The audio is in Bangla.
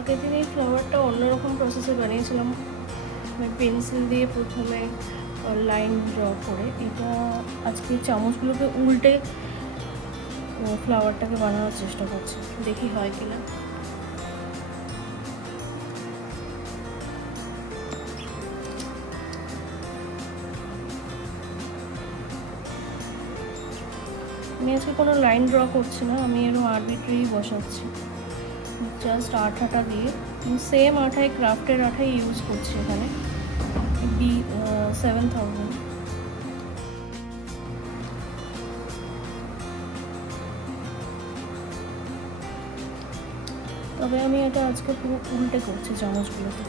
আগের দিন এই ফ্লাওয়ারটা অন্যরকম প্রসেসে বানিয়েছিলাম, আমি পেন্সিল দিয়ে প্রথমে লাইন ড্র করে। এটা আজকে চামচগুলোকে উল্টে ফ্লাওয়ারটাকে বানানোর চেষ্টা করছি, দেখি হয় কিনা। আমি আজকে কোনো লাইন ড্র করছি না, আমি এরকম আরবিট্রারি বসাচ্ছি জাস্ট আঠাটা দিয়ে। সেম আঠাই, ক্রাফটের আঠাই ইউজ করছি এখানে, B7000। তবে আমি এটা আজকে পুরো উল্টে করছি চামচগুলোতে।